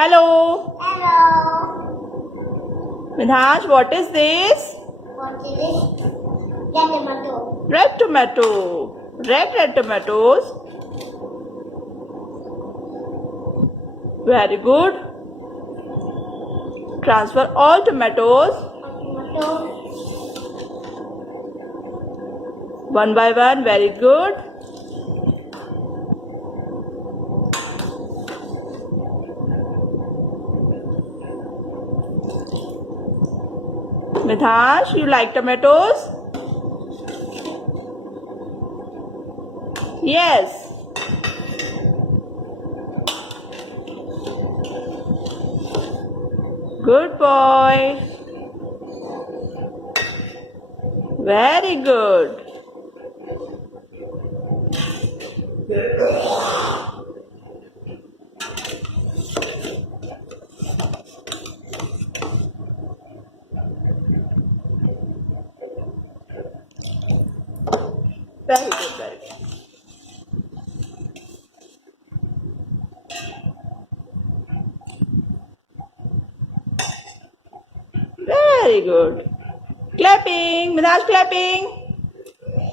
Hello. Hello. Midhaj, what is this? What is this? Red tomato. Red tomato. Red tomatoes. Very good. Transfer all tomatoes Tomato. one by one. Very good. Midhaj, you like tomatoes? Yes. Good boy. Very good. Very good, very good. Very good. Clapping. Midhaj, clapping.